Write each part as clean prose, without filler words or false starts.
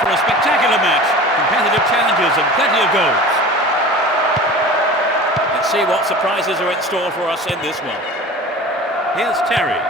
for a spectacular match. Competitive challenges and plenty of goals. Let's see what surprises are in store for us in this one. Here's Terry.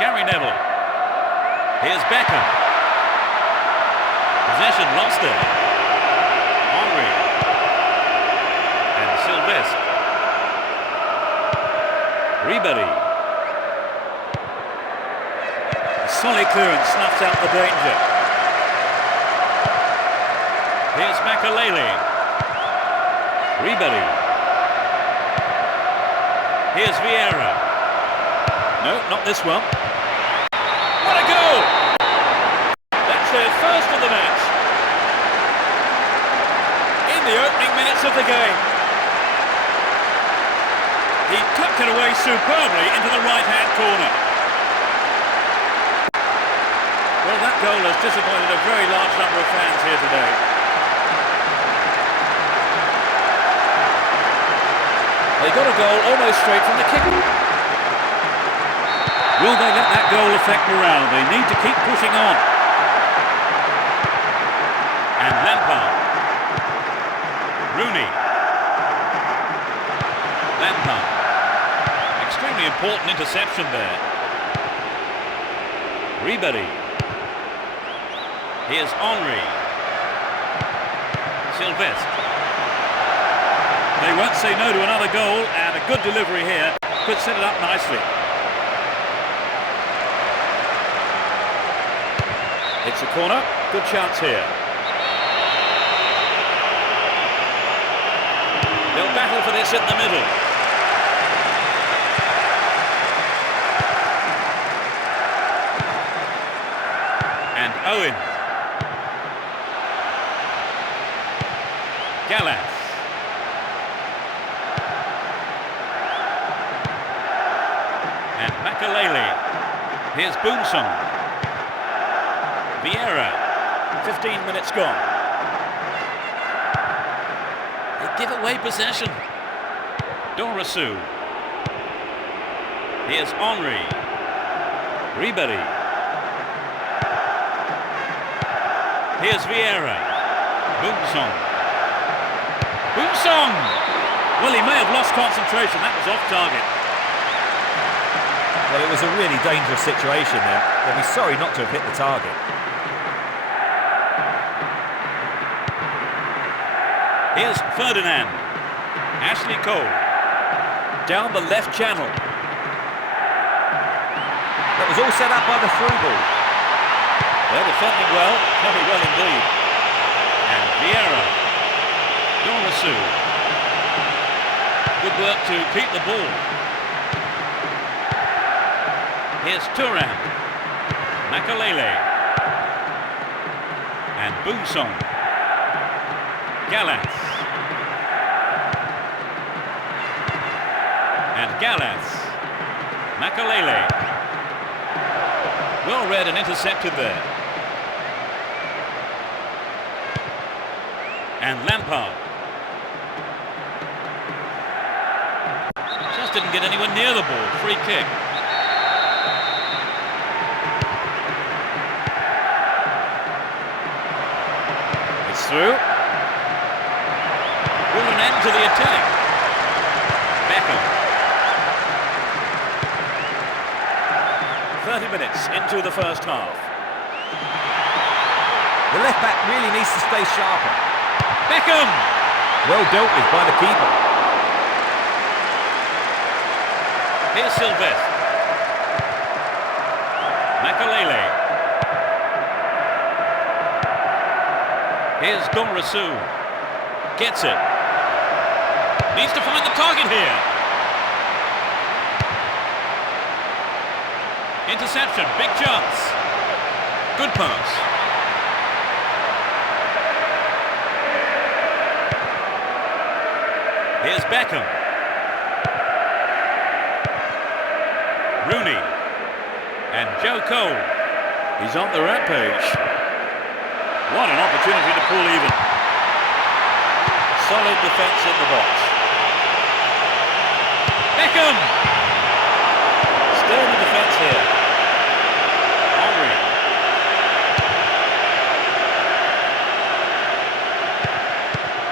Gary Neville. Here's Beckham. Possession lost there. Henry. And Sylvestre. Ribery. Solid clearance snuffs out the danger. Here's Makalele. Ribery. Here's Vieira. No, not this one. What a goal! That's their first of the match. In the opening minutes of the game. He tucked it away superbly into the right-hand corner. Well, that goal has disappointed a very large number of fans here today. They got a goal almost straight from the kick. Will they let that goal affect morale? They need to keep pushing on. And Lampard. Rooney. Lampard. Extremely important interception there. Ribery. Here's Henry. Sylvestre. They won't say no to another goal, and a good delivery here could set it up nicely. It's a corner, good chance here. They'll battle for this in the middle. And Owen. Gallas. And Makalele. Here's Boonsong. Vieira. 15 minutes gone. They give away possession. Dorisu. Here's Henry. Ribery. Here's Vieira. Boonsong. Boonsong! Well, he may have lost concentration. That was off target. Well, it was a really dangerous situation there. They'll be sorry not to have hit the target. Here's Ferdinand. Ashley Cole. Down the left channel. That was all set up by the through ball. They're defending well, very well indeed. And Vieira. Dorisu. Good work to keep the ball. Here's Thuram. Makalele. And Boonsong. Gallas. And Gallas. Makalele. Well read and intercepted there. And Lampard. Just didn't get anywhere near the ball. Free kick. It's through. Will an end to the attack. Beckham. 30 minutes into the first half. The left back really needs to stay sharper. Beckham! Well dealt with by the keeper. Here's Sylvestre. Makalele. Here's Dorisu. Gets it. Needs to find the target here. Interception, big chance. Good pass. Here's Beckham. Rooney. And Joe Cole. He's on the rampage. What an opportunity to pull even. Solid defence in the box. Beckham! Sturdy defence here. Henry.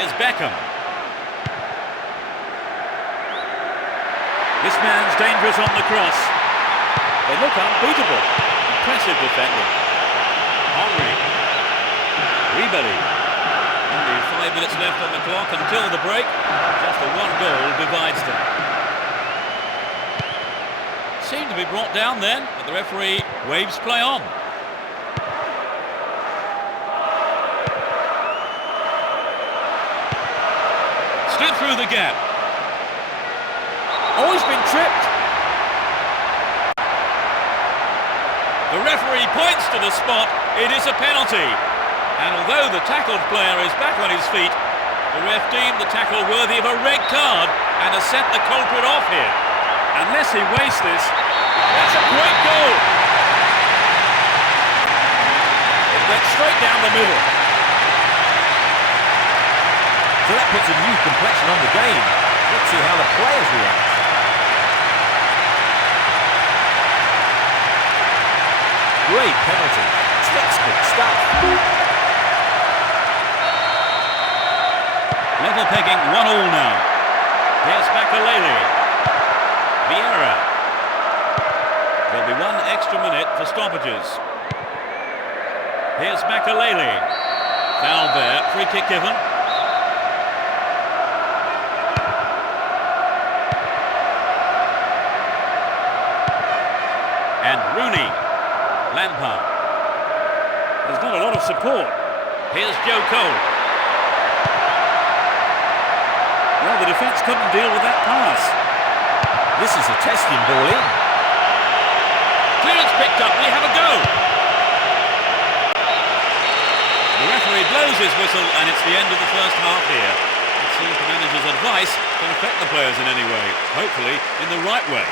Here's Beckham. This man's dangerous on the cross. They look unbeatable. Impressive defending. Henry. Ribery. Only 5 minutes left on the clock until the break. Just the one goal divides them. Seemed to be brought down then, but the referee waves play on. Slid through the gap. Oh, he's been tripped. The referee points to the spot. It is a penalty. And although the tackled player is back on his feet, the ref deemed the tackle worthy of a red card and has sent the culprit off here. Unless he wastes this, that's a great goal. It went straight down the middle. So that puts a new complexion on the game. Let's see how the players react. Great penalty. Textbook stuff. Level pegging 1-1 now. Here's Makalele. Vieira. There'll be 1 extra minute for stoppages. Here's Makalele. Foul there. Free kick given. And Rooney. Lampard. There's not a lot of support. Here's Joe Cole. Well, the defence couldn't deal with that pass. This is a testing ball in. Clearance picked up. We have a go. The referee blows his whistle and it's the end of the first half here. Let's see if the manager's advice can affect the players in any way. Hopefully in the right way.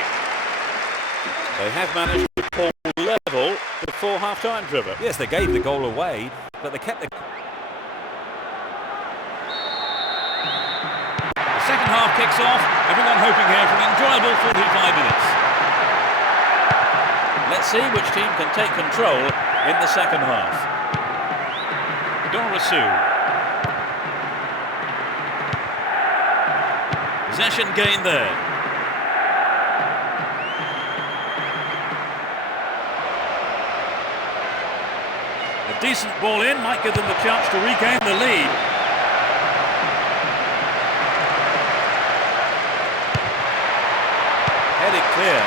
They have managed to pull level before half-time, Trevor. Yes, they gave the goal away, but they kept the... The second half kicks off. Everyone hoping here for an enjoyable 45 minutes. Let's see which team can take control in the second half. Dorasu. Possession gained there. A decent ball in might give them the chance to regain the lead. Headed clear.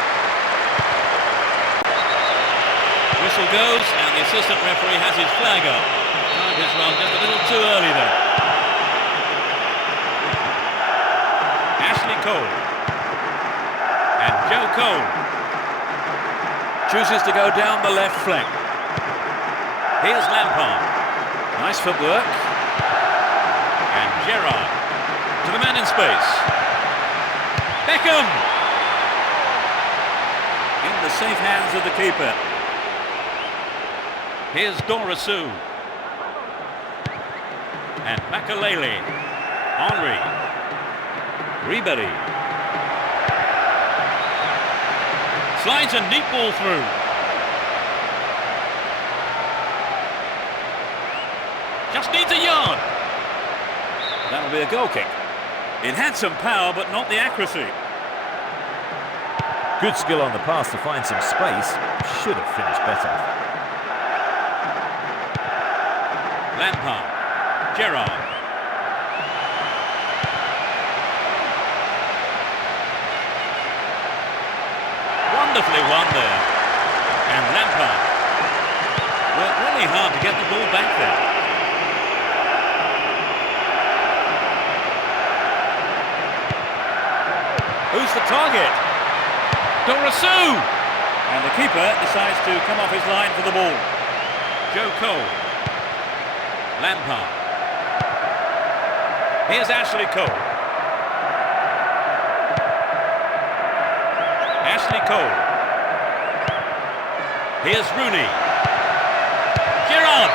Whistle goes and the assistant referee has his flag up. Time has run just a little too early there. Ashley Cole. And Joe Cole chooses to go down the left flank. Here's Lampard. Nice footwork. And Gerrard to the man in space. Beckham! In the safe hands of the keeper. Here's Dorasu. And Makalele. Henry. Ribery. Slides a neat ball through. Just needs a yard. That'll be a goal kick. It had some power, but not the accuracy. Good skill on the pass to find some space. Should have finished better. Lampard. Gerrard. Wonderfully won there. And Lampard worked really hard to get the ball back there. Who's the target? Dorasu! And the keeper decides to come off his line for the ball. Joe Cole. Lampard. Here's Ashley Cole. Ashley Cole. Here's Rooney. Gerrard!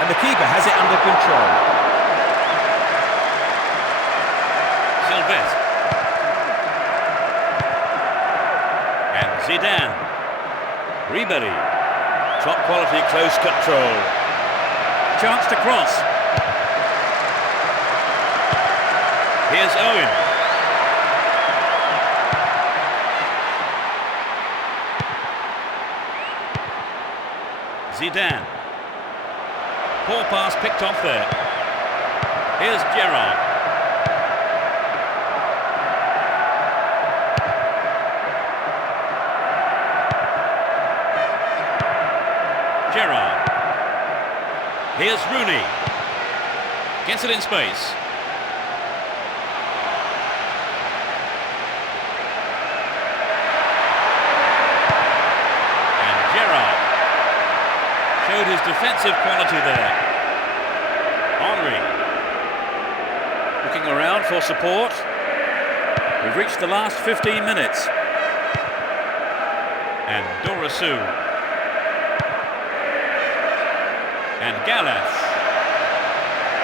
And the keeper has it under control. Sylvestre. And Zidane. Ribery. Top quality close control. Chance to cross. Here's Owen. Zidane. Poor pass picked off there. Here's Gerrard. Gerrard. Here's Rooney. Gets it in space. And Gerrard showed his defensive quality there. Henry. Looking around for support. We've reached the last 15 minutes. And Dorosu. And Gallas.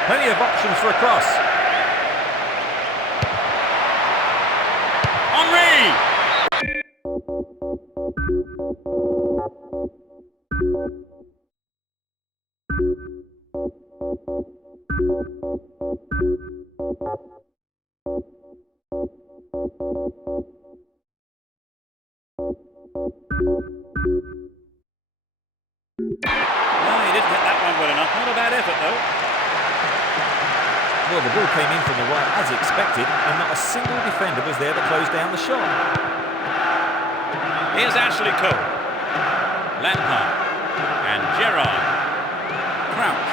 Plenty of options for a cross. Henry! No, he didn't hit that one well enough. Not a bad effort, though. Well, the ball came in from the right as expected, and not a single defender was there to close down the shot. Here's Ashley Cole. Lampard. And Gerrard. Crouch.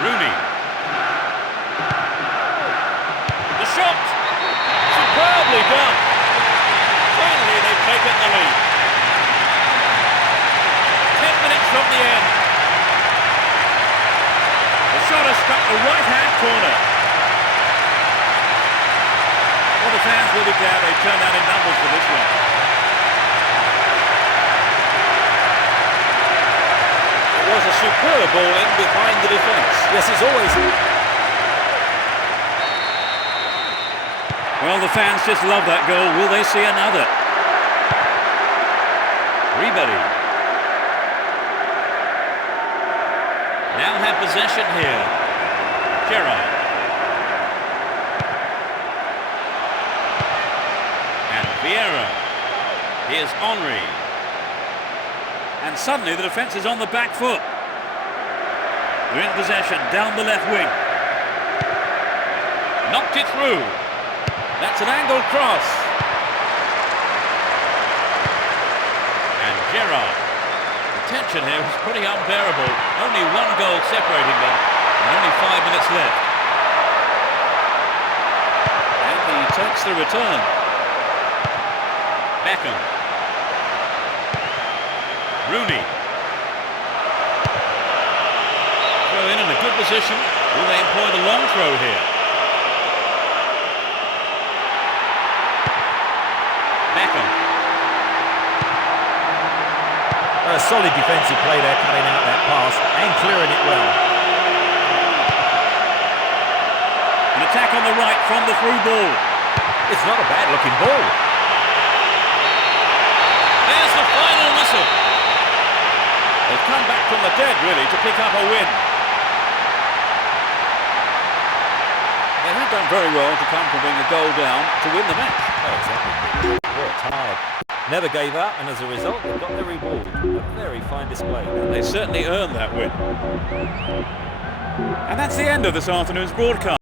Rooney. The shot! Superbly done. Finally, they've taken the lead. 10 minutes from the end. The shot has struck the right-hand corner. Well, the fans will be glad they turned out in numbers for this one. It was a superb ball in behind the defence. Yes, it's always... Well, the fans just love that goal. Will they see another? Ribery. Now have possession here. Gerrard. And Vieira. Here's Henry. And suddenly the defence is on the back foot. They're in possession down the left wing. Knocked it through. That's an angled cross. And Gerrard. The tension here was pretty unbearable. Only one goal separating them, and only 5 minutes left. And he takes the return. Beckham. Rooney. Throw in a good position. Will they employ the long throw here? Beckham. A solid defensive play there, cutting out that pass and clearing it well. An attack on the right from the through ball. It's not a bad looking ball. There's the final whistle. They've come back from the dead, really, to pick up a win. They have done very well to come from being a goal down to win the match. Oh, exactly. Worked hard. Never gave up, and as a result, they got their reward. A very fine display. They certainly earned that win. And that's the end of this afternoon's broadcast.